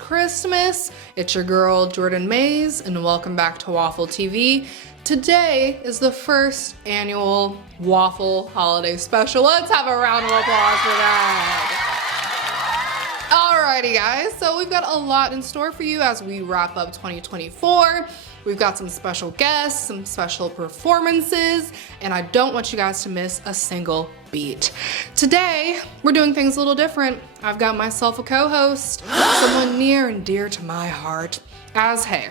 Christmas. It's your girl, Jordyn Mayes, and welcome back to WAFFLE TV. Today is the first annual Waffle Holiday Special. Let's have a round of applause for that. Alrighty guys, so we've got a lot in store for you as we wrap up 2024. We've got some special guests, some special performances, and I don't want you guys to miss a single beat. Today, we're doing things a little different. I've got myself a co-host, someone near and dear to my heart, as hey,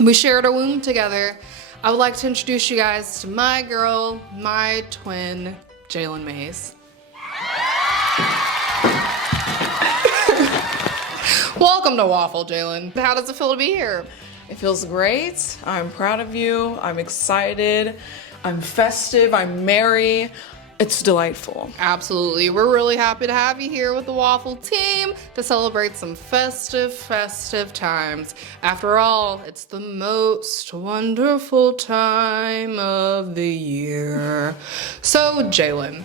we shared a womb together. I would like to introduce you guys to my girl, my twin, Jaelyn Mayes. Welcome to Waffle, Jaelyn. How does it feel to be here? It feels great. I'm proud of you. I'm excited. I'm festive. I'm merry. It's delightful. Absolutely. We're really happy to have you here with the Waffle team to celebrate some festive times. After all, it's the most wonderful time of the year. So, Jaelyn,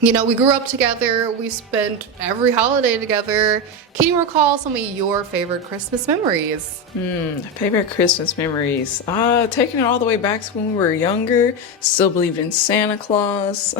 you know, we grew up together. We spent every holiday together. Can you recall some of your favorite Christmas memories? Favorite Christmas memories. Taking it all the way back to when we were younger, still believed in Santa Claus,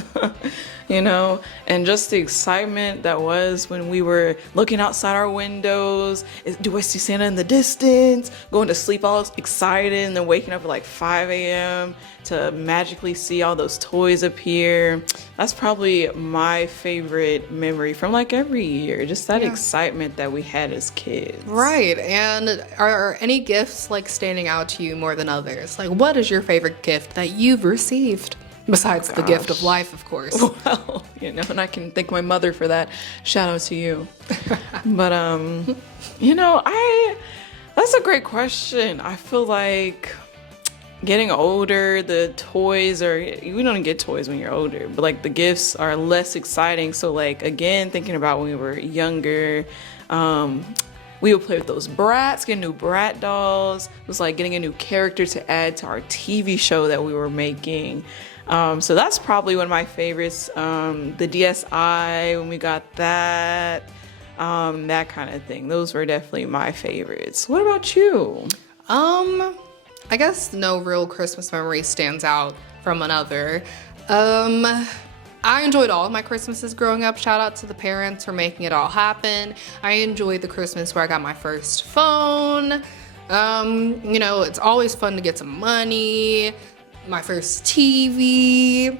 you know, and just the excitement that was when we were looking outside our windows. Do I see Santa in the distance? Going to sleep all excited and then waking up at like 5 a.m. to magically see all those toys appear. That's probably my favorite memory from like every year. Just that excitement that we had as kids. Right. And are any gifts like standing out to you more than others? Like, what is your favorite gift that you've received? Besides the gift of life, of course. Well, you know, and I can thank my mother for that. Shout out to you. But, you know, that's a great question. I feel like getting older, the toys we don't get toys when you're older, but like the gifts are less exciting. So like, again, thinking about when we were younger, we would play with those brats, get new brat dolls. It was like getting a new character to add to our TV show that we were making. So that's probably one of my favorites. The DSi, when we got that, that kind of thing. Those were definitely my favorites. What about you? I guess no real Christmas memory stands out from another. I enjoyed all of my Christmases growing up. Shout out to the parents for making it all happen. I enjoyed the Christmas where I got my first phone. You know, it's always fun to get some money. My first TV.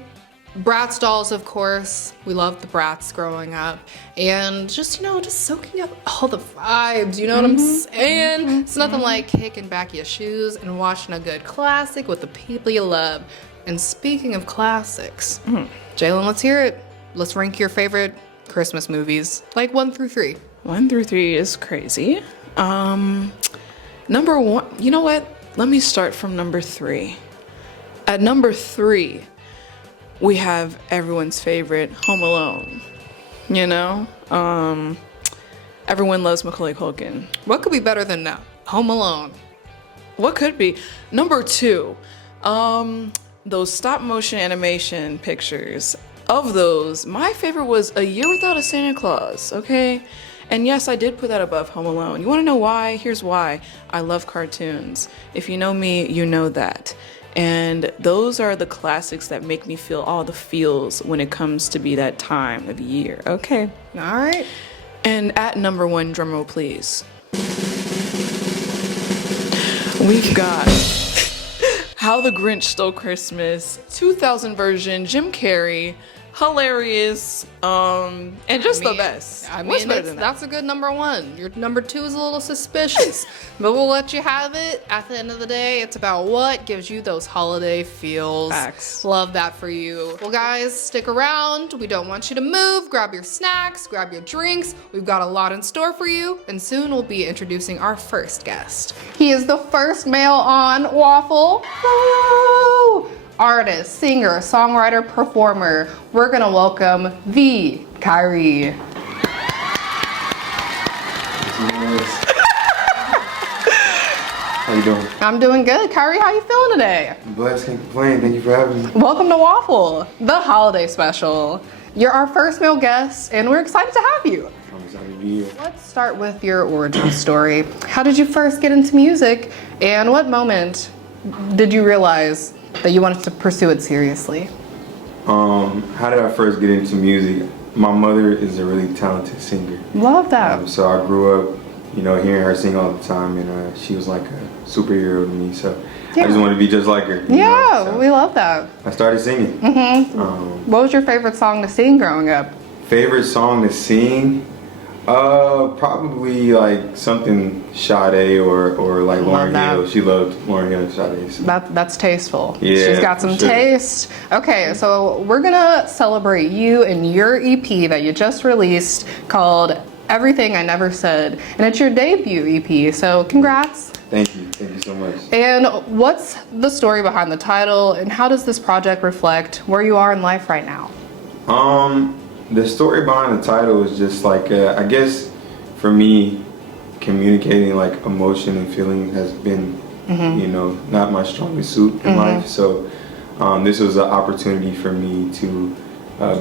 Bratz dolls, of course. We loved the Bratz growing up. And just, you know, just soaking up all the vibes, you know what I'm saying? It's nothing like kicking back your shoes and watching a good classic with the people you love. And speaking of classics, Jaelyn, let's hear it. Let's rank your favorite Christmas movies, like 1 through 3. 1 through 3 is crazy. Number 1, you know what? Let me start from number 3. At number 3, we have everyone's favorite, Home Alone. You know? Everyone loves Macaulay Culkin. What could be better than Home Alone? What could be? Number 2, those stop motion animation pictures. Of those, my favorite was A Year Without a Santa Claus, okay? And yes, I did put that above Home Alone. You wanna know why? Here's why. I love cartoons. If you know me, you know that. And those are the classics that make me feel all the feels when it comes to be that time of year, okay? All right. And at number 1, drumroll please. We've got How the Grinch Stole Christmas, 2000 version, Jim Carrey, hilarious, and just the best. I mean, that's a good number 1. Your number 2 is a little suspicious, but we'll let you have it. At the end of the day, it's about what gives you those holiday feels. Facts. Love that for you. Well, guys, stick around. We don't want you to move. Grab your snacks, grab your drinks. We've got a lot in store for you, and soon we'll be introducing our first guest. He is the first male on Waffle. Woo! Artist, singer, songwriter, performer. We're gonna welcome the Kyree. How you doing? I'm doing good. Kyree, how you feeling today? I'm blessed, can't complain. Thank you for having me. Welcome to Waffle, the holiday special. You're our first male guest, and we're excited to have you. I'm excited to be here. Let's start with your origin story. How did you first get into music, and what moment did you realize that you wanted to pursue it seriously? How did I first get into music? My mother is a really talented singer. Love that. So I grew up, hearing her sing all the time, and she was like a superhero to me. So I just wanted to be just like her. Yeah, So we love that. I started singing. What was your favorite song to sing growing up? Favorite song to sing? Probably like something Sade or like Lauryn Hill. She loved Lauryn Hill and Sade. So. That's tasteful. Yeah, She's got some taste. Okay, so we're gonna celebrate you and your EP that you just released called Everything I Never Said, and it's your debut EP. So congrats. Thank you so much. And what's the story behind the title, and how does this project reflect where you are in life right now? The story behind the title is just like, I guess for me, communicating like emotion and feeling has been, not my strongest suit in life. So this was an opportunity for me to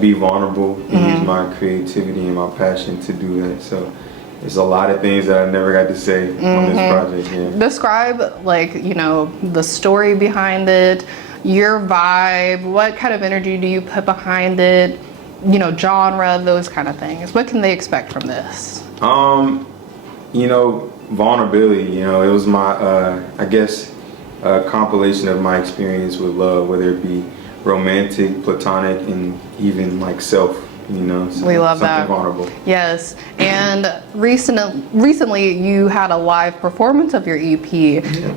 be vulnerable and use my creativity and my passion to do that. So there's a lot of things that I never got to say on this project. Yeah. Describe the story behind it, your vibe, what kind of energy do you put behind it? Genre, those kind of things. What can they expect from this? Vulnerability. It was my, compilation of my experience with love, whether it be romantic, platonic, and even like self. So we love that. Vulnerable. Yes, and recently you had a live performance of your EP,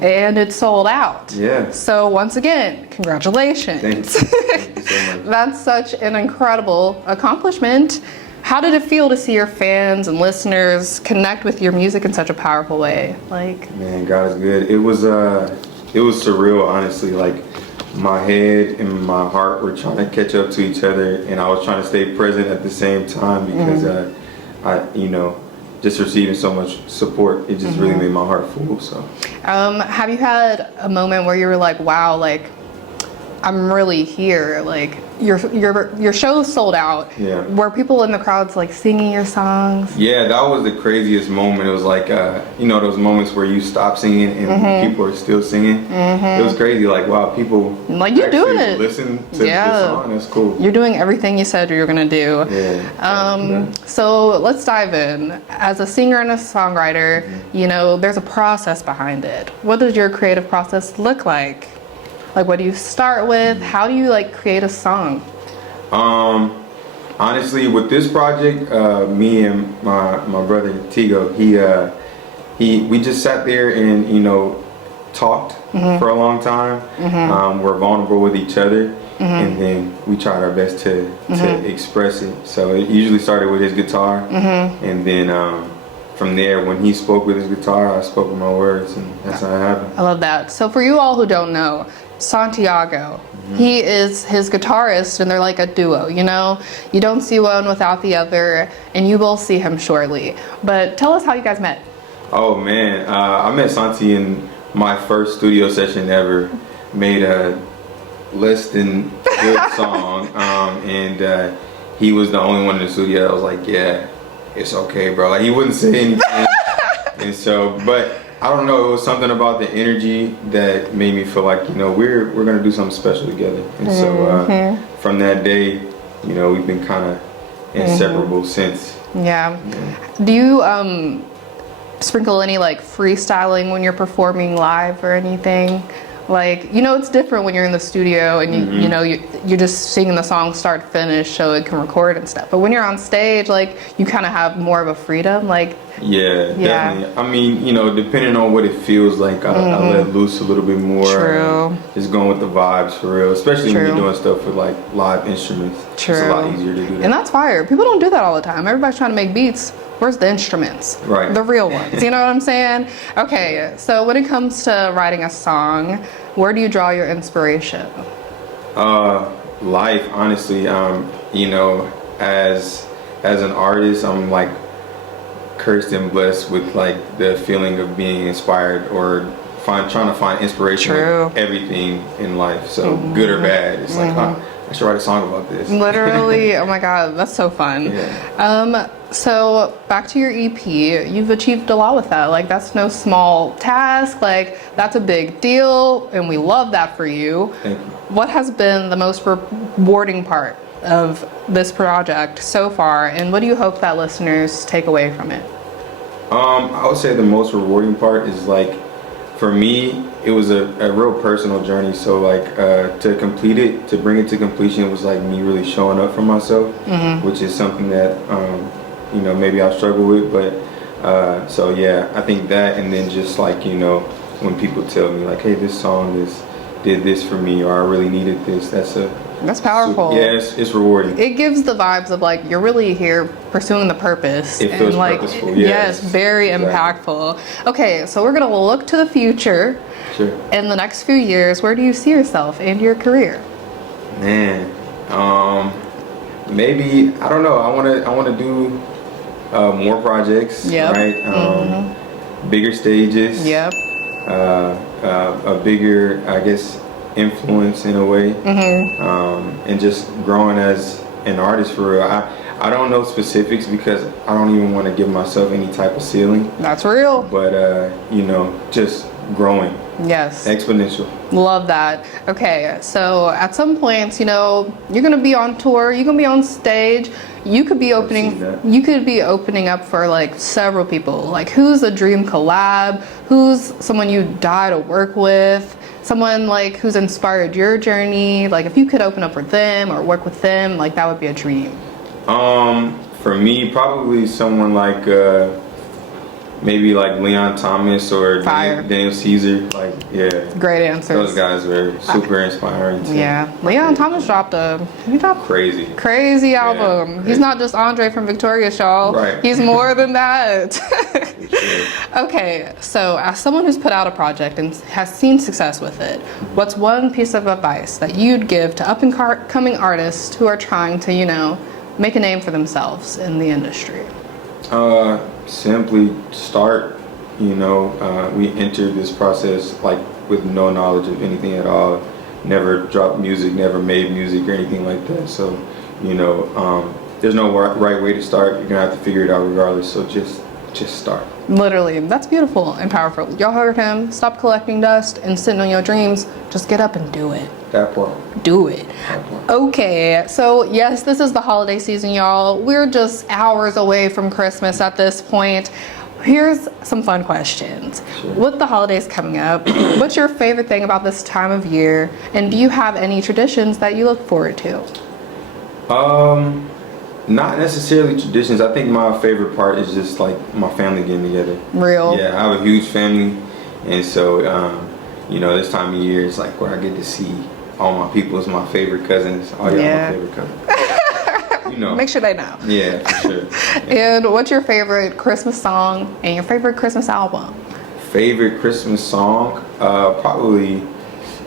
and it sold out. Yeah. So once again, congratulations. Thanks. Thank you so much. That's such an incredible accomplishment. How did it feel to see your fans and listeners connect with your music in such a powerful way? Man, God is good. It was surreal, honestly. Like, my head and my heart were trying to catch up to each other, and I was trying to stay present at the same time because I just receiving so much support, it just really made my heart full. So have you had a moment where you were like, wow, like I'm really here, like your show sold out? Yeah. Were people in the crowds like singing your songs? Yeah, that was the craziest moment. It was like those moments where you stop singing and people are still singing. It was crazy. Like, wow, people like you're doing it. Listen to the song. That's cool. You're doing everything you said you were gonna do. Yeah. So let's dive in. As a singer and a songwriter, there's a process behind it. What does your creative process look like? Like, what do you start with? How do you create a song? Honestly, with this project, me and my brother Tigo, we just sat there and talked for a long time. We're vulnerable with each other, and then we tried our best to express it. So it usually started with his guitar, and then from there, when he spoke with his guitar, I spoke with my words, and that's how it happened. I love that. So for you all who don't know, Santiago, he is his guitarist, and they're like a duo, You don't see one without the other, and you will see him shortly. But tell us how you guys met. Oh man, I met Santi in my first studio session ever. Made a less than good song, and he was the only one in the studio that was like, yeah, it's okay, bro. Like, he wouldn't say anything. And so, but I don't know, it was something about the energy that made me feel like, we're gonna do something special together. And so from that day, we've been kind of inseparable since. Yeah. Do you sprinkle any freestyling when you're performing live or anything? It's different when you're in the studio and you're just singing the song start to finish so it can record and stuff. But when you're on stage, you kind of have more of a freedom, Yeah, definitely. I mean, depending on what it feels like, I let loose a little bit more. True. Just going with the vibes for real, especially when you're doing stuff with live instruments. True. It's a lot easier to do that. And that's fire. People don't do that all the time. Everybody's trying to make beats. Where's the instruments? Right. The real ones. You know what I'm saying? Okay, so when it comes to writing a song, where do you draw your inspiration? Life, honestly. As an artist, I'm cursed and blessed with the feeling of being inspired or trying to find inspiration with everything in life. So good or bad, it's I should write a song about this. Literally, oh my God, that's so fun. Yeah. So back to your EP, you've achieved a lot with that. Like, that's no small task. Like, that's a big deal, and we love that for you. Thank you. What has been the most rewarding part of this project so far, and what do you hope that listeners take away from it? I would say the most rewarding part is, like, for me, it was a real personal journey. So, like, to complete it, to bring it to completion, it was like me really showing up for myself, which is something that, you know, maybe I struggle with. But, so yeah, I think that, and then just like, you know, when people tell me like, hey, this song did this for me, or I really needed this, that's powerful. Yeah, it's rewarding. It gives the vibes of like you're really here pursuing the purpose. It feels and like, purposeful. Yes, very impactful. Okay, so we're gonna look to the future. Sure. In the next few years, where do you see yourself and your career? Man, maybe, I don't know. I wanna do more projects. Yep. Right. Bigger stages. Yep. A bigger, I guess, influence in a way, and just growing as an artist for real. I don't know specifics because I don't even want to give myself any type of ceiling. That's real. But you know, just growing. Yes. Exponential. Love that. Okay, so at some points, you know, you're gonna be on tour, you're gonna be on stage, you could be opening up for like several people. Like, who's a dream collab? Who's someone you die to work with? Someone like who's inspired your journey? Like, if you could open up for them or work with them, like that would be a dream. For me, probably someone like maybe like Leon Thomas or Daniel Caesar. Like, yeah. Great answers. Those guys were super inspiring. Yeah. Leon Thomas dropped crazy album. Yeah, He's not just Andre from Victorious, y'all. Right. He's more than that. Sure. Okay, so as someone who's put out a project and has seen success with it, what's one piece of advice that you'd give to up-and-coming artists who are trying to, you know, make a name for themselves in the industry? Simply start. You know, we entered this process like with no knowledge of anything at all. Never dropped music, never made music or anything like that. So, you know, there's no right way to start. You're gonna have to figure it out regardless. So just start. Literally, that's beautiful and powerful. Y'all heard him. Stop collecting dust and sitting on your dreams. Just get up and do it. That part. Do it. Okay, so yes, this is the holiday season, y'all. We're just hours away from Christmas at this point. Here's some fun questions. Sure. With the holidays coming up, what's your favorite thing about this time of year? And do you have any traditions that you look forward to? Not necessarily traditions. I think my favorite part is just like my family getting together. Real? Yeah, I have a huge family, and so you know, this time of year is like where I get to see all my people. It's my favorite cousins. All y'all my favorite cousins. You know. Make sure they know. Yeah, for sure. Yeah. And what's your favorite Christmas song and your favorite Christmas album? Favorite Christmas song? Probably.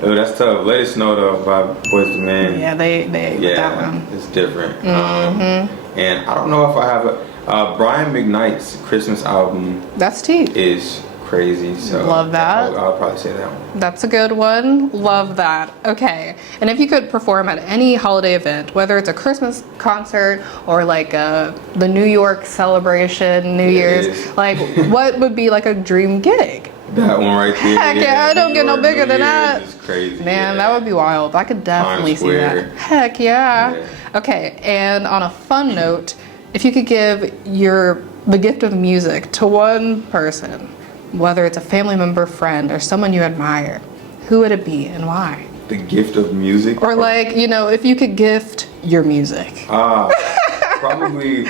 Oh, that's tough. Let It Snow though by Boyz II Men. Yeah, they that one. It's different. And I don't know if I have a Brian McKnight's Christmas album. That's T. Is crazy. So love that. I'll probably say that one. That's a good one. Love that. Okay. And if you could perform at any holiday event, whether it's a Christmas concert or like the New York celebration, New Year's, like what would be like a dream gig? That one right there. Heck yeah, I don't get no bigger than that. Is crazy. Man, that would be wild. I could definitely see that. Heck yeah. Okay, and on a fun note, if you could give the gift of music to one person, whether it's a family member, friend, or someone you admire, who would it be and why? The gift of music? Or like, you know, if you could gift your music. Probably,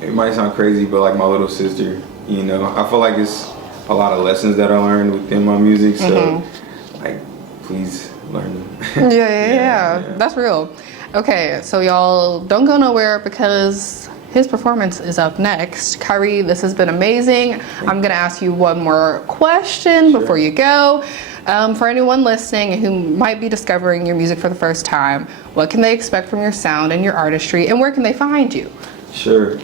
it might sound crazy, but like my little sister. You know, I feel like it's a lot of lessons that I learned within my music, so like, please learn them. Yeah. That's real. Okay, so y'all don't go nowhere because his performance is up next. Kyree, this has been amazing. I'm gonna ask you one more question before you go. For anyone listening who might be discovering your music for the first time, what can they expect from your sound and your artistry, and where can they find you? Sure.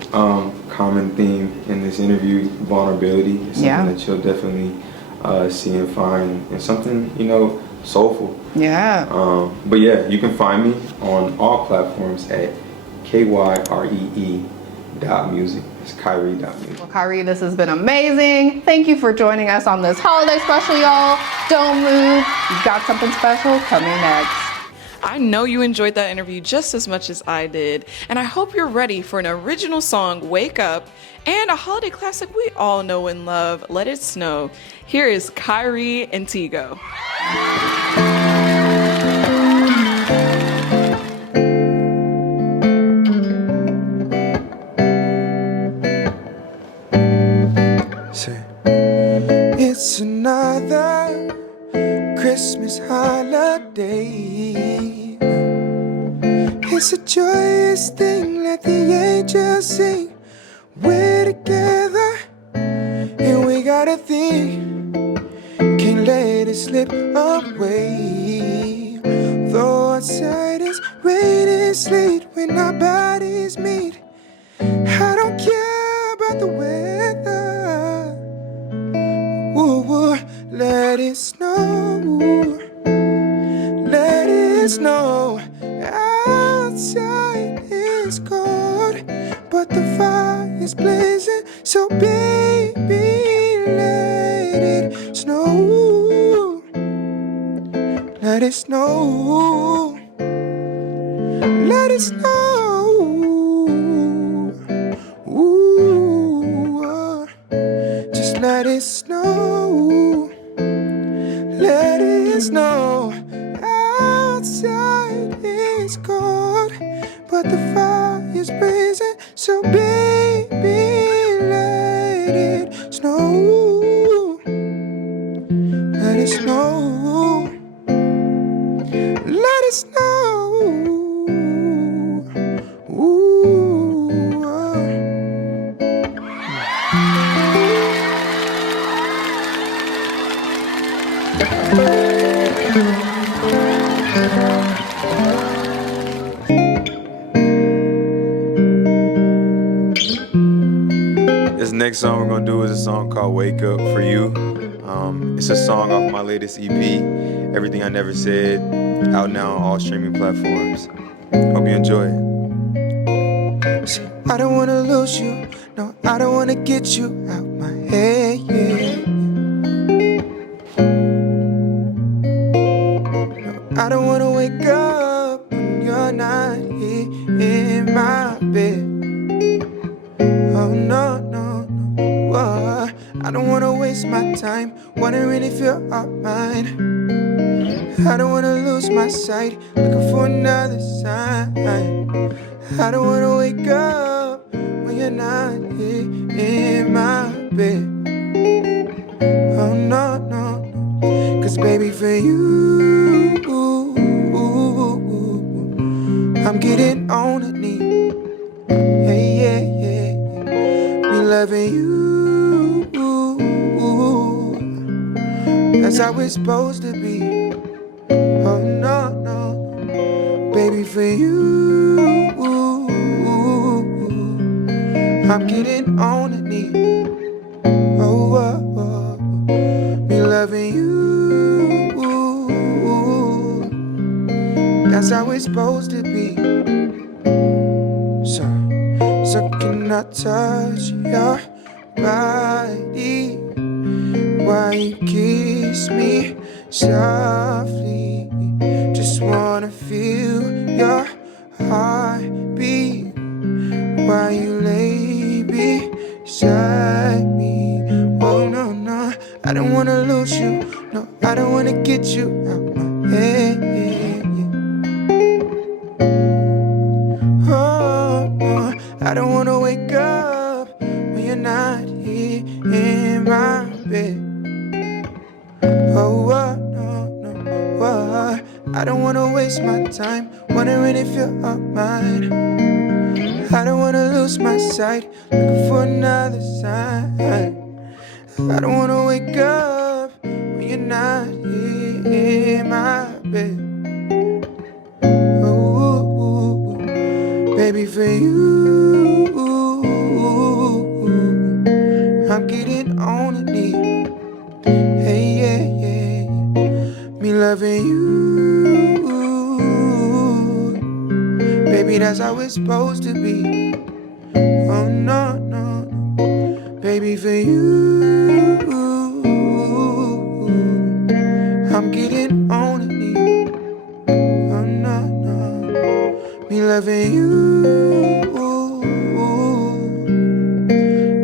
Common theme in this interview, vulnerability. Is something that you'll definitely see and find, and something, you know, soulful. Yeah. But yeah, you can find me on all platforms at KYREE.music. It's Kyree.music. Well, Kyree, this has been amazing. Thank you for joining us on this holiday special, y'all. Don't move. We've got something special coming next. I know you enjoyed that interview just as much as I did, and I hope you're ready for an original song, Wake Up, and a holiday classic we all know and love, Let It Snow. Here is Kyree and Tigo. It's another Christmas holiday. It's a joyous thing, let the angels sing. We're together and we got a thing, can't let it slip away. Though outside is rain and sleet, when our bodies meet, I don't care about the weather. Ooh, let it snow, let it snow. Outside is cold, but the fire is blazing, so baby, let it snow. Let it snow. Let it snow. Ooh, just let it snow. Let it snow. Outside is cold, but the fire is blazing, so baby, let it snow. Let it snow. Let it snow. Ooh. This next song we're gonna do is a song called Wake Up for You. It's a song off my latest EP, Everything I Never Said, out now on all streaming platforms. Hope you enjoy it. See, I don't wanna lose you, no, I don't wanna get you out my head, yeah. No, I don't wanna wake up when you're not here in my bed. Oh no, no, no, whoa. I don't wanna waste my time wondering if you're all mine. I don't wanna lose my sight looking for another sign. I don't wanna wake up when you're not here in my bed. Oh no, no, no. Cause baby, for you, I'm getting on a knee. Hey, yeah, yeah. Me loving you, that's how it's supposed to be. Oh no, no. Baby, for you, I'm getting on a knee. Oh, oh, oh. Me loving you, that's how it's supposed to be. So can I touch your body while you kiss me softly? Just wanna feel your heartbeat while you lay beside me. Oh no, no, I don't wanna lose you, no, I don't wanna get you out my head. Oh no, I don't wanna wake up when you're not here in my bed. Oh, no, no, oh, I don't wanna waste my time wondering if you're all mine. I don't wanna lose my sight looking for another sign. I don't wanna wake up when you're not here in my bed. Oh, baby, for you, I'm getting on a knee. Hey, yeah, yeah, me love loving you. Baby, that's how it's supposed to be. Oh no, no, no. Baby, for you, I'm getting on it. Oh no, no. Me loving you.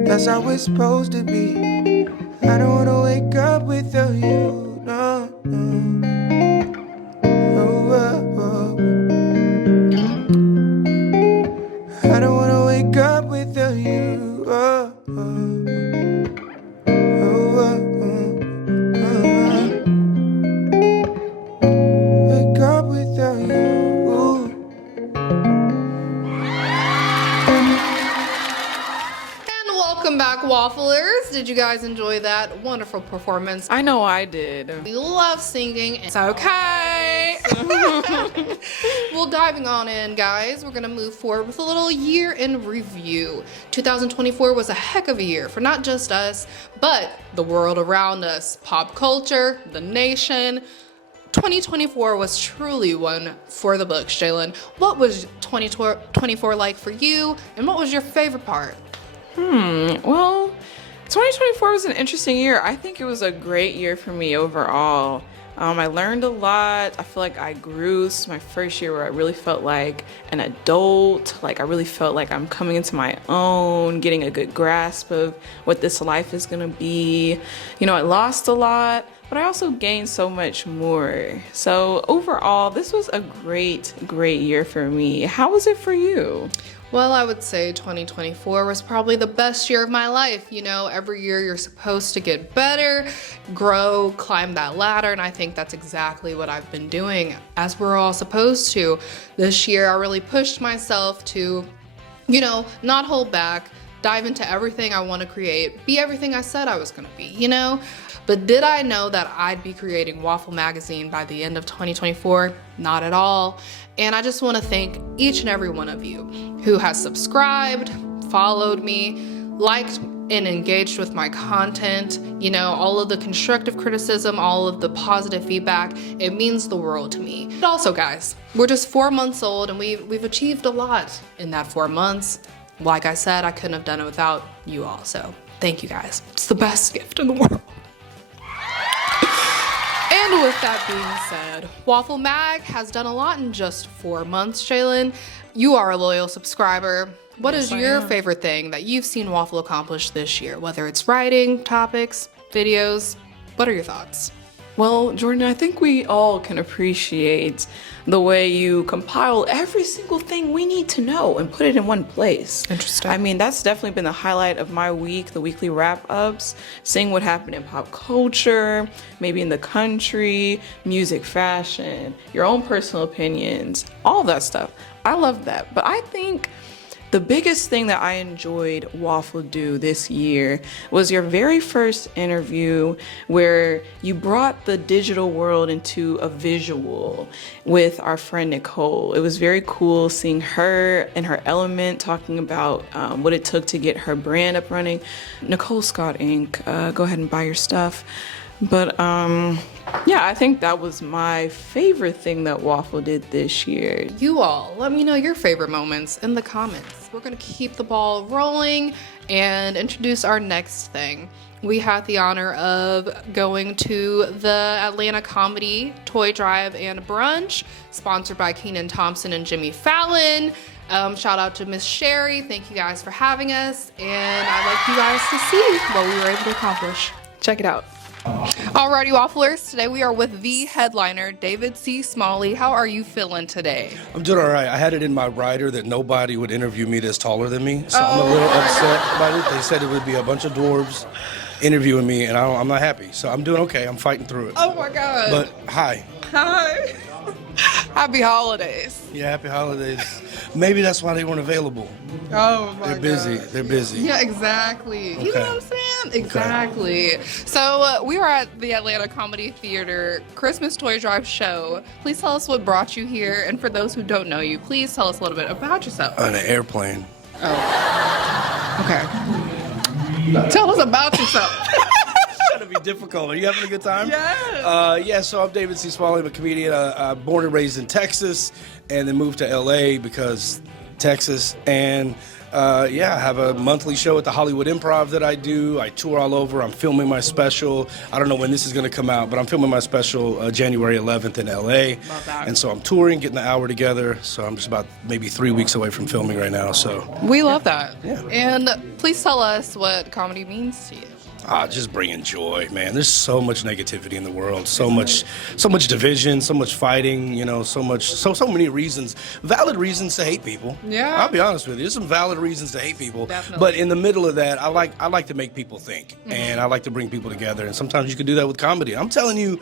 That's how it's supposed to be. I don't wanna wake up without you. No, no. Oh, oh, oh. I don't wanna wake up without you. Oh, oh. Oh, oh, oh. Wake up without you. And welcome back, Wafflers. Did you guys enjoy that wonderful performance? I know I did. We love singing. It's okay. Well, diving on in, guys, we're gonna move forward with a little year in review. 2024 was a heck of a year for not just us, but the world around us, pop culture, the nation. 2024 was truly one for the books. Jaelyn, what was 2024 like for you, and what was your favorite part? Well, 2024 was an interesting year. I think it was a great year for me overall. I learned a lot. I feel like I grew. This is my first year where I really felt like an adult. Like I really felt like I'm coming into my own, getting a good grasp of what this life is gonna be. You know, I lost a lot, but I also gained so much more. So overall, this was a great year for me. How was it for you? Well, I would say 2024 was probably the best year of my life. You know, every year you're supposed to get better, grow, climb that ladder, and I think that's exactly what I've been doing, as we're all supposed to. This year, I really pushed myself to, you know, not hold back, dive into everything I want to create, be everything I said I was going to be, you know? But did I know that I'd be creating WAFFLE Magazine by the end of 2024? Not at all. And I just want to thank each and every one of you who has subscribed, followed me, liked and engaged with my content. You know, all of the constructive criticism, all of the positive feedback, it means the world to me. But also, guys, we're just 4 months old and we've achieved a lot in that 4 months. Like I said, I couldn't have done it without you all. So thank you guys. It's the best gift in the world. And with that being said, WAFFLE Mag has done a lot in just 4 months, Jaelyn. You are a loyal subscriber. What is your favorite thing that you've seen WAFFLE accomplish this year? Whether it's writing, topics, videos, what are your thoughts? Well, Jordyn, I think we all can appreciate the way you compile every single thing we need to know and put it in one place. Interesting. I mean, that's definitely been the highlight of my week, the weekly wrap-ups, seeing what happened in pop culture, maybe in the country, music, fashion, your own personal opinions, all that stuff. I love that. But I think the biggest thing that I enjoyed WAFFLE do this year was your very first interview where you brought the digital world into a visual with our friend Nicole. It was very cool seeing her in her element, talking about what it took to get her brand up running. Nicole Scott Inc. Go ahead and buy your stuff. But yeah, I think that was my favorite thing that WAFFLE did this year. You all, let me know your favorite moments in the comments. We're gonna keep the ball rolling and introduce our next thing. We had the honor of going to the Atlanta Comedy Toy Drive and Brunch, sponsored by Kenan, Thompson, and Jimmy Fallon. Shout out to Miss Sherry. Thank you guys for having us, and I'd like you guys to see what we were able to accomplish. Check it out. Alrighty, Wafflers, today we are with the headliner, David Smalley. How are you feeling today? I'm doing all right. I had it in my rider that nobody would interview me that's taller than me, so I'm a little upset about it. They said it would be a bunch of dwarves interviewing me, and I'm not happy. So I'm doing okay. I'm fighting through it. Oh my God. But hi. Hi. Happy holidays. Yeah, happy holidays. Maybe that's why they weren't available. Oh my God. They're busy. They're busy. Yeah, exactly. You know Okay. what I'm saying? Exactly. So we are at the Atlanta Comedy Theater Christmas Toy Drive show. Please tell us what brought you here, and for those who don't know you, please tell us a little bit about yourself. On an airplane. Oh. Okay. Tell us about yourself. be difficult. Are you having a good time? Yes. Yeah, so I'm David Smalley. I'm a comedian. Born and raised in Texas, and then moved to LA because Texas. And yeah, I have a monthly show at the Hollywood Improv that I do. I tour all over. I'm filming my special. I don't know when this is going to come out, but I'm filming my special January 11th in LA. Love that. And so I'm touring, getting the hour together. So I'm just about maybe 3 weeks away from filming right now. So We love that. Yeah. And please tell us what comedy means to you. just bringing joy, man. There's so much negativity in the world, so much division, so much fighting, so many reasons, valid reasons to hate people. Yeah. I'll be honest with you. There's some valid reasons to hate people. Definitely. But in the middle of that, I like to make people think, and I like to bring people together. And sometimes you can do that with comedy. I'm telling you,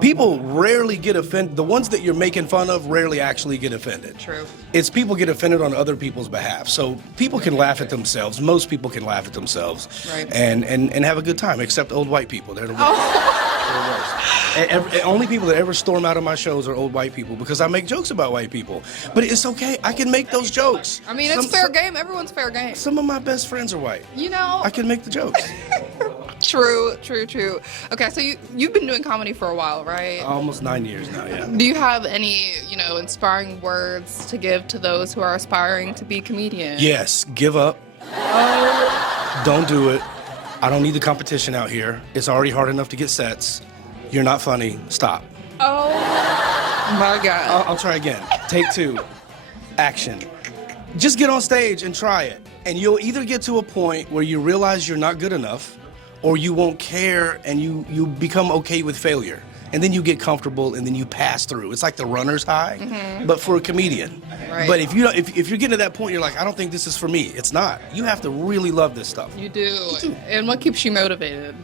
people rarely get offended. The ones that you're making fun of rarely actually get offended. True. It's people get offended on other people's behalf. So people can laugh at themselves. Most people can laugh at themselves, Right. and have a good time, except old white people. They're the worst. They're the worst. And only people that ever storm out of my shows are old white people because I make jokes about white people. But it's okay. I can make those jokes. I mean, it's fair game. Everyone's fair game. Some of my best friends are white. I can make the jokes. True. Okay, so you've been doing comedy for a while, right? Almost 9 years now, yeah. Do you have any, inspiring words to give to those who are aspiring to be comedians? Yes, give up. Don't do it. I don't need the competition out here. It's already hard enough to get sets. You're not funny. Stop. Oh my God. I'll try again. Take 2. Action. Just get on stage and try it. And you'll either get to a point where you realize you're not good enough, or you won't care and you become okay with failure. And then you get comfortable and then you pass through. It's like the runner's high, but for a comedian. Right. But if you're getting to that point, you're like, I don't think this is for me. It's not. You have to really love this stuff. You do. And what keeps you motivated?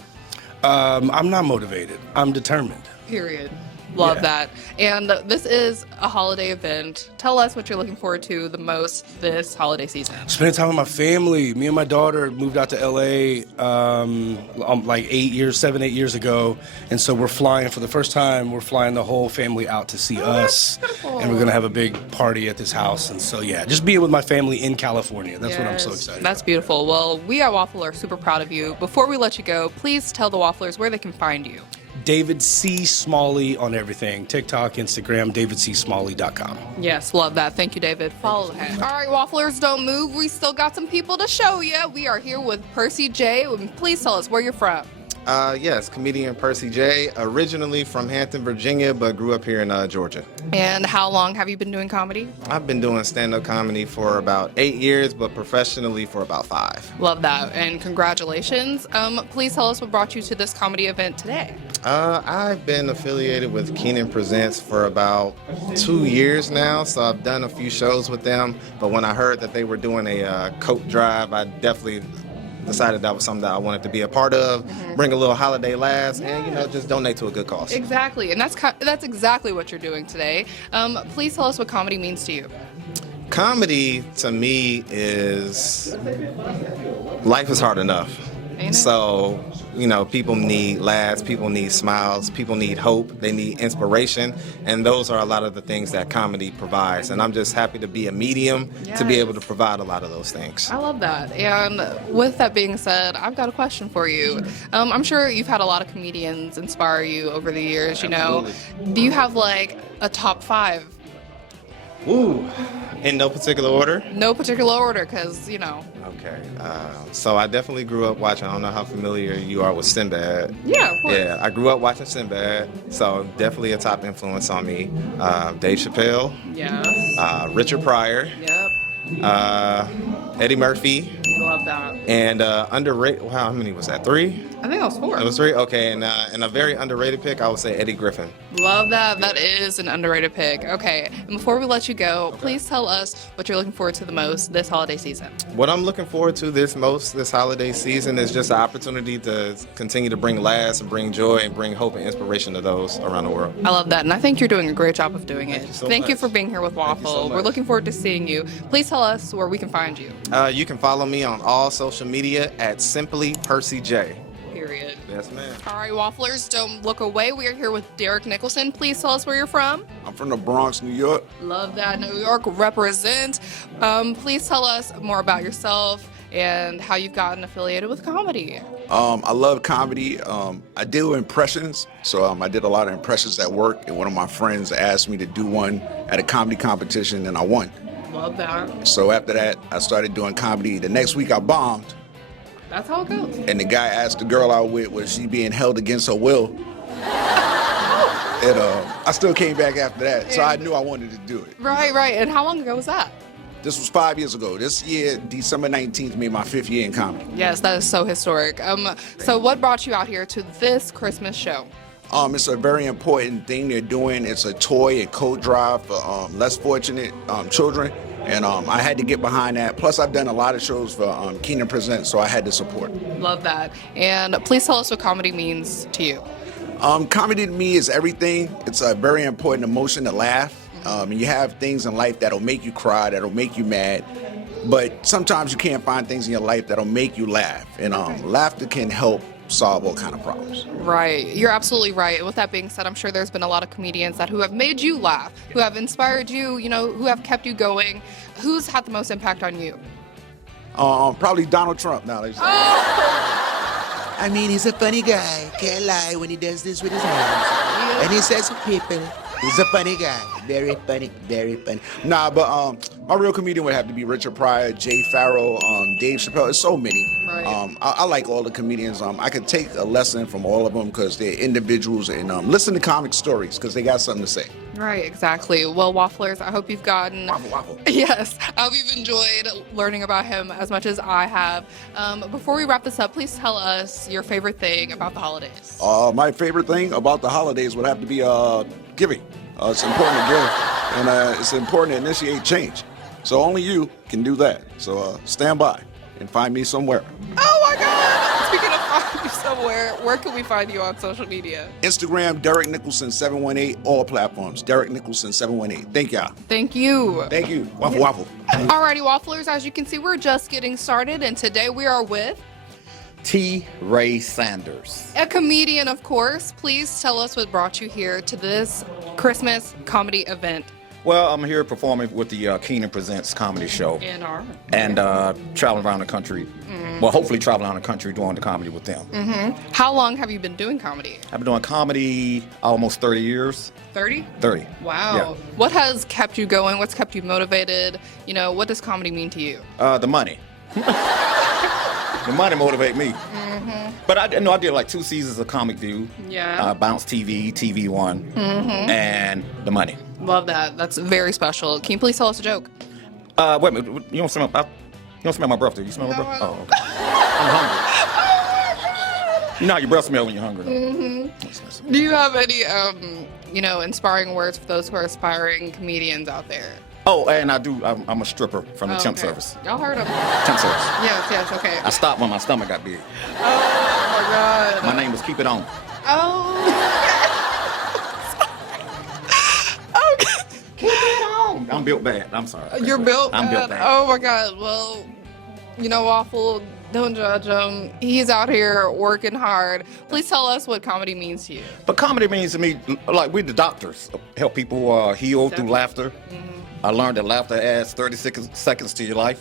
I'm not motivated. I'm determined. Period. Love Yeah. that. And this is a holiday event. Tell us what you're looking forward to the most this holiday season. Spending time with my family. Me and my daughter moved out to LA like 7, 8 years ago. And so we're flying for the first time. We're flying the whole family out to see us. And we're going to have a big party at this house. And so, yeah, just being with my family in California. That's what I'm so excited That's about. beautiful. Well, we at Waffle are super proud of you. Before we let you go, please tell the Wafflers where they can find you. David C. Smalley on everything. TikTok, Instagram, davidcsmalley.com. Yes, love that. Thank you, David. Follow him. All right, Wafflers, don't move. We still got some people to show you. We are here with Percy J. Please tell us where you're from. Yes, comedian Percy J. Originally from Hampton, Virginia, but grew up here in Georgia. And how long have you been doing comedy? I've been doing stand-up comedy for about 8 years, but professionally for about 5. Love that, and congratulations. Please tell us what brought you to this comedy event today. I've been affiliated with Kenan Presents for about 2 years now, so I've done a few shows with them. But when I heard that they were doing a coat drive, I definitely decided that was something that I wanted to be a part of, bring a little holiday laughs, and just donate to a good cause. Exactly, and that's exactly what you're doing today. Please tell us what comedy means to you. Comedy to me is life is hard enough. Ain't it? So, people need laughs, people need smiles, people need hope, they need inspiration, and those are a lot of the things that comedy provides. And I'm just happy to be a medium to be able to provide a lot of those things. I love that. And with that being said, I've got a question for you. I'm sure you've had a lot of comedians inspire you over the years, Absolutely. Do you have like a top 5? Ooh, in no particular order? No particular order, because, Okay, so I definitely grew up watching, I don't know how familiar you are with Sinbad. Yeah, of course. Yeah, I grew up watching Sinbad, so definitely a top influence on me. Dave Chappelle, Yes. Richard Pryor, Yep. Eddie Murphy, Love that. and underrated, wow, how many was that, 3? I think that was 4. It was 3? Okay, and a very underrated pick, I would say Eddie Griffin. Love that. That is an underrated pick. Okay, and before we let you go, please tell us what you're looking forward to the most this holiday season. What I'm looking forward to this holiday season is just an opportunity to continue to bring laughs and bring joy and bring hope and inspiration to those around the world. I love that, and I think you're doing a great job of doing it. Thank you so much. for being here with Thank you so Waffle. We're much. looking forward to seeing you. Please tell us where we can find you. You can follow me on all social media at Simply Percy J. Period. Yes, ma'am. All right, Wafflers, don't look away. We are here with Derek Nicholson. Please tell us where you're from. I'm from the Bronx, New York. Love that. New York represent. Please tell us more about yourself and how you've gotten affiliated with comedy. I love comedy. I do impressions, so I did a lot of impressions at work, and one of my friends asked me to do one at a comedy competition, and I won. Love that. So after that, I started doing comedy. The next week, I bombed, That's how it goes. and the guy asked the girl I was with, was she being held against her will? And I still came back after that, so I knew I wanted to do it. Right. And how long ago was that? This was 5 years ago. This year, December 19th, made my 5th year in comedy. Yes, that is so historic. So what brought you out here to this Christmas show? It's a very important thing they're doing. It's a toy and coat drive for less fortunate children, and I had to get behind that. Plus, I've done a lot of shows for Kenan Presents, so I had to support. Love that. And please tell us what comedy means to you. Comedy to me is everything. It's a very important emotion to laugh. And you have things in life that'll make you cry, that'll make you mad, but sometimes you can't find things in your life that'll make you laugh. And laughter can help solve all kind of problems. Right. You're absolutely right. With that being said, I'm sure there's been a lot of comedians who have made you laugh, who have inspired you, who have kept you going. Who's had the most impact on you? Probably Donald Trump nowadays. I mean, he's a funny guy. Can't lie when he does this with his hands. And he says to people, he's a funny guy. Very funny, very funny. Nah, but my real comedian would have to be Richard Pryor, Jay Farrell, Dave Chappelle. There's so many. Right. I like all the comedians. I could take a lesson from all of them because they're individuals, and listen to comic stories because they got something to say. Right, exactly. Well, Wafflers, I hope you've gotten... Waffle. Yes, I hope you've enjoyed learning about him as much as I have. Before we wrap this up, please tell us your favorite thing about the holidays. My favorite thing about the holidays would have to be giving. It's important to give, and it's important to initiate change. So only you can do that. So stand by and find me somewhere. Oh my God! Speaking of find you somewhere, where can we find you on social media? Instagram, Derek Nicholson 718, all platforms. Derek Nicholson 718. Thank y'all. Thank you. Thank you. Waffle. Alrighty, Wafflers, as you can see, we're just getting started, and today we are with T. Ray Sanders. a comedian, of course. Please tell us what brought you here to this Christmas comedy event. Well, I'm here performing with the Kenan Presents comedy show In our and traveling around the country. Well, hopefully traveling around the country doing the comedy with them. How long have you been doing comedy? I've been doing comedy almost 30 years. 30? 30. Wow. Yeah. What has kept you going? What's kept you motivated? What does comedy mean to you? The money. The money motivate me. But I did like 2 seasons of Comic View. Yeah. Bounce TV, TV One, and the money. Love that. That's very special. Can you please tell us a joke? Wait a minute. You don't smell my breath, do you? You smell my breath? Oh, okay. I'm hungry. You know how your breath smells when you're hungry. Do you have any, inspiring words for those who are aspiring comedians out there? Oh, and I'm a stripper from the temp Okay. service. Y'all heard him. Temp service. Yes, okay. I stopped when my stomach got big. Oh my God. My name was Keep It On. Oh. Okay. Keep It On. I'm built bad. I'm sorry. You're built I'm built bad. Oh my God. Well, Waffle, don't judge him. He's out here working hard. Please tell us what comedy means to you. But comedy means to me, like we're the doctors, help people heal through laughter. I learned that laughter adds 30 seconds to your life.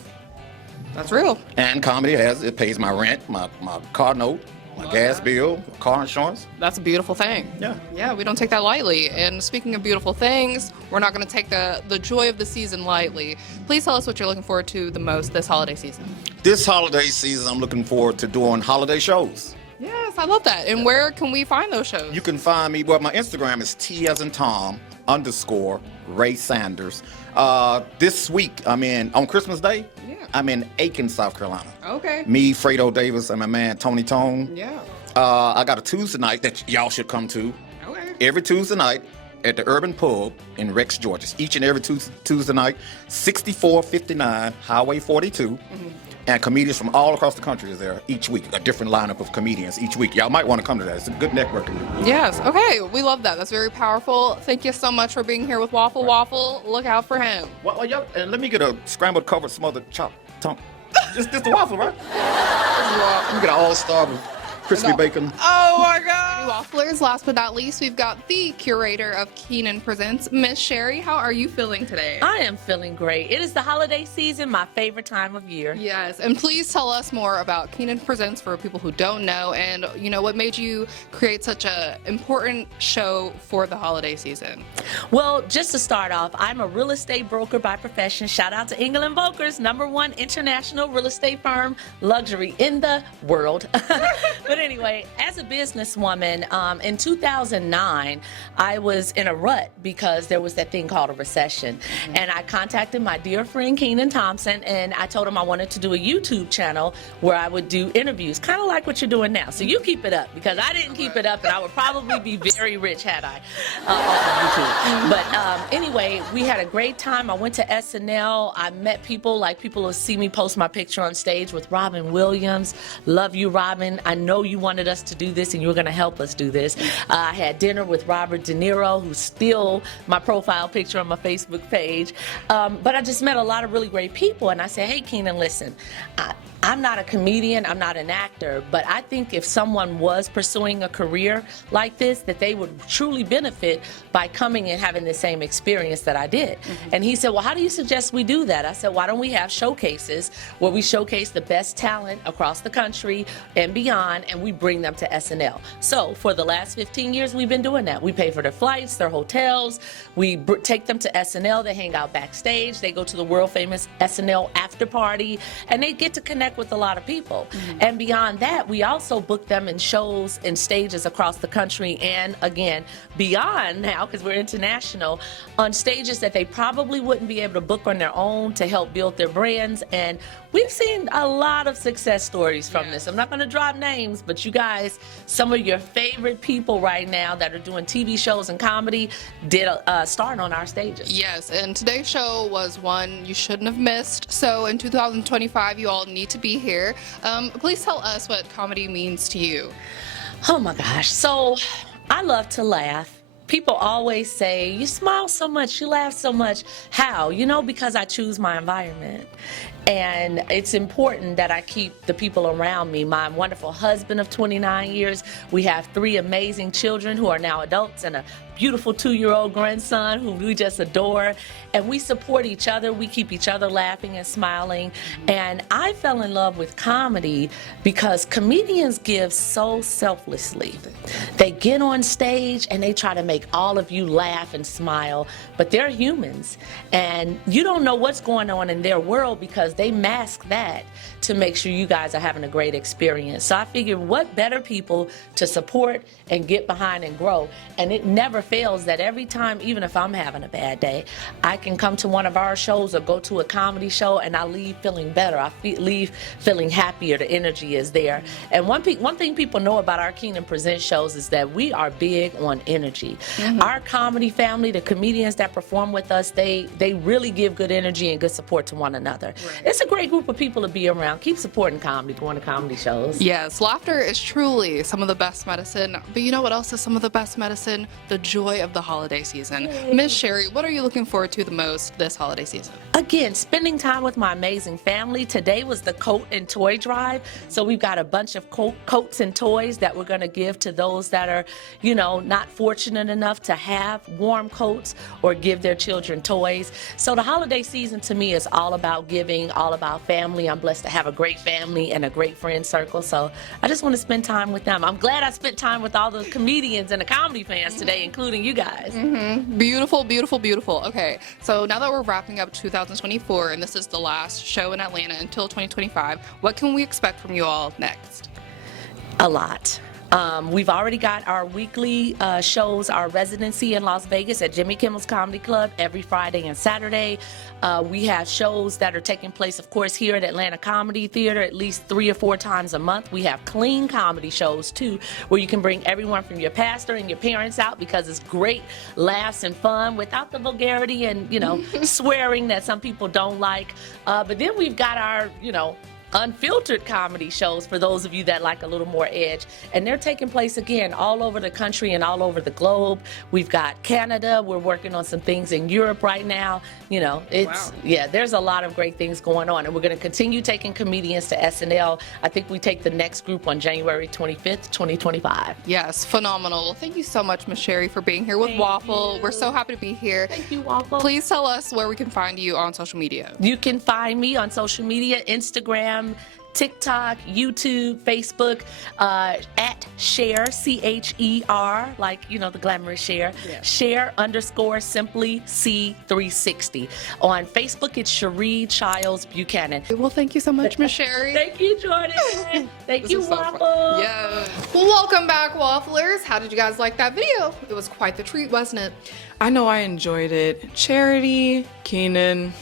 That's real. And comedy it pays my rent, my car note, my gas bill, car insurance. That's a beautiful thing. Yeah. Yeah, we don't take that lightly. And speaking of beautiful things, we're not going to take the joy of the season lightly. Please tell us what you're looking forward to the most this holiday season. This holiday season, I'm looking forward to doing holiday shows. Yes, I love that. And where can we find those shows? You can find me, my Instagram is T as in Tom _Ray Sanders. This week, on Christmas Day, I'm in Aiken, South Carolina. Okay. Me, Fredo Davis, and my man Tony Tone. Yeah. I got a Tuesday night that y'all should come to. Okay. Every Tuesday night at the Urban Pub in Rex, Georgia. Each and every Tuesday night, 6459 Highway 42. And comedians from all across the country is there each week. A different lineup of comedians each week. Y'all might want to come to that. It's a good networking. Yes. Okay. We love that. That's very powerful. Thank you so much for being here with Waffle. Waffle, look out for him. Well, and let me get a scrambled covered smothered chop. This the waffle, right? Let me get an all-star crispy bacon. Oh my God. Wafflers, last but not least, we've got the curator of Kenan Presents, Miss Sherry. How are you feeling today? I am feeling great. It is the holiday season, my favorite time of year. Yes, and please tell us more about Kenan Presents for people who don't know, and you know what made you create such a important show for the holiday season. Well, just to start off, I'm a real estate broker by profession. Shout out to England Brokers, #1 international real estate firm, luxury in the world. But anyway, as a businesswoman, in 2009, I was in a rut because there was that thing called a recession. And I contacted my dear friend Kenan Thompson, and I told him I wanted to do a YouTube channel where I would do interviews, kind of like what you're doing now. So you keep it up, because I didn't keep it up, and I would probably be very rich had I off of YouTube. But anyway, we had a great time. I went to SNL. I met people, like people will see me post my picture on stage with Robin Williams. Love you, Robin. I know you wanted us to do this, and you were going to help us do this. I had dinner with Robert De Niro, who's still my profile picture on my Facebook page. But I just met a lot of really great people, and I said, hey, Kenan, listen, I'm not a comedian, I'm not an actor, but I think if someone was pursuing a career like this, that they would truly benefit by coming and having the same experience that I did. And he said, well, how do you suggest we do that? I said, why don't we have showcases where we showcase the best talent across the country and beyond, and we bring them to SNL. So for the last 15 years, we've been doing that. We pay for their flights, their hotels, we take them to SNL, they hang out backstage, they go to the world famous SNL after party, and they get to connect with a lot of people. And beyond that, we also book them in shows and stages across the country, and again, beyond now, because we're international, on stages that they probably wouldn't be able to book on their own to help build their brands. And we've seen a lot of success stories from this. I'm not going to drop names, but you guys, some of your favorite people right now that are doing TV shows and comedy did start on our stages. Yes, and today's show was one you shouldn't have missed. So in 2025, you all need to be here. Please tell us what comedy means to you. Oh my gosh. So I love to laugh. People always say, you smile so much, you laugh so much. How? You know, because I choose my environment. And it's important that I keep the people around me. My wonderful husband of 29 years. We have 3 amazing children who are now adults, and a beautiful 2-year-old grandson who we just adore. And we support each other. We keep each other laughing and smiling. And I fell in love with comedy because comedians give so selflessly. They get on stage and they try to make all of you laugh and smile, but they're humans. And you don't know what's going on in their world because they mask that to make sure you guys are having a great experience. So I figured, what better people to support and get behind and grow. And it never fails that every time, even if I'm having a bad day, I can come to one of our shows or go to a comedy show and I leave feeling better. I leave feeling happier. The energy is there. And one thing people know about our Kenan Presents shows is that we are big on energy. Our comedy family, the comedians that perform with us, they really give good energy and good support to one another. It's a great group of people to be around. Keep supporting comedy, going to comedy shows. Yes, laughter is truly some of the best medicine. But you know what else is some of the best medicine? The joy of the holiday season. Miss Sherry, what are you looking forward to the most this holiday season? Again, spending time with my amazing family. Today was the coat and toy drive. So we've got a bunch of coats and toys that we're going to give to those that are, you know, not fortunate enough to have warm coats or give their children toys. So the holiday season to me is all about giving, all about family. I'm blessed to have a great family and a great friend circle. So I just want to spend time with them. I'm glad I spent time with all the comedians and the comedy fans today, including you guys. Beautiful, beautiful, beautiful. Okay, so now that we're wrapping up 2024 and this is the last show in Atlanta until 2025, what can we expect from you all next? A lot. We've already got our weekly shows, our residency in Las Vegas at Jimmy Kimmel's Comedy Club every Friday and Saturday. We have shows that are taking place, of course, here at Atlanta Comedy Theater at least 3 or 4 times a month. We have clean comedy shows, too, where you can bring everyone from your pastor and your parents out because it's great laughs and fun without the vulgarity and, you know, swearing that some people don't like. But then we've got our, you know, unfiltered comedy shows for those of you that like a little more edge. And they're taking place again all over the country and all over the globe. We've got Canada. We're working on some things in Europe right now. You know, there's a lot of great things going on. And we're going to continue taking comedians to SNL. I think we take the next group on January 25th, 2025. Yes, phenomenal. Well, thank you so much, Miss Sherry, for being here with Waffle. We're so happy to be here. Thank you, Waffle. Please tell us where we can find you on social media. You can find me on social media, Instagram, TikTok, YouTube, Facebook, at Cher, C-H-E-R, like, you know, the glamorous Cher. Yeah. Cher_simply C360. On Facebook, it's Cherie Childs Buchanan. Well, thank you so much, Miss Sherry. Thank you, Jordyn. Thank you, Waffle. Yeah. Welcome back, Wafflers. How did you guys like that video? It was quite the treat, wasn't it? I know I enjoyed it. Charity, Kenan,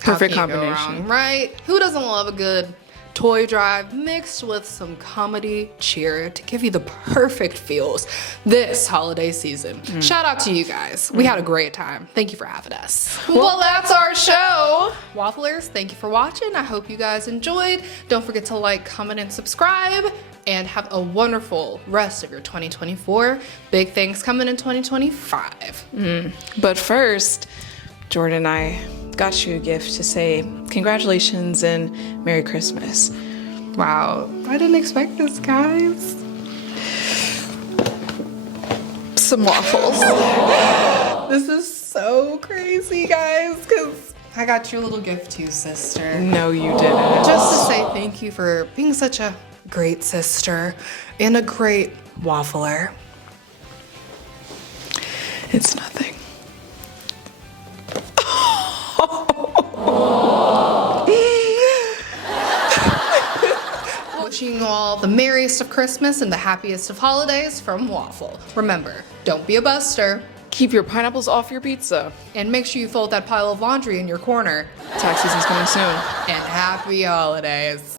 perfect How can't go combination. wrong, right? Who doesn't love a good toy drive mixed with some comedy cheer to give you the perfect feels this holiday season? Shout out to you guys. We had a great time. Thank you for having us. Well, that's our show. Wafflers, thank you for watching. I hope you guys enjoyed. Don't forget to like, comment, and subscribe. And have a wonderful rest of your 2024. Big things coming in 2025. But first, Jordyn, I got you a gift to say congratulations and Merry Christmas. Wow, I didn't expect this, guys. Some waffles. This is so crazy, guys, because I got you a little gift too, sister. No, you didn't. Just to say thank you for being such a great sister and a great waffler. It's nothing. Wishing you all the merriest of Christmas and the happiest of holidays from Waffle. Remember, don't be a buster. Keep your pineapples off your pizza. And make sure you fold that pile of laundry in your corner. Tax season's coming soon. And happy holidays.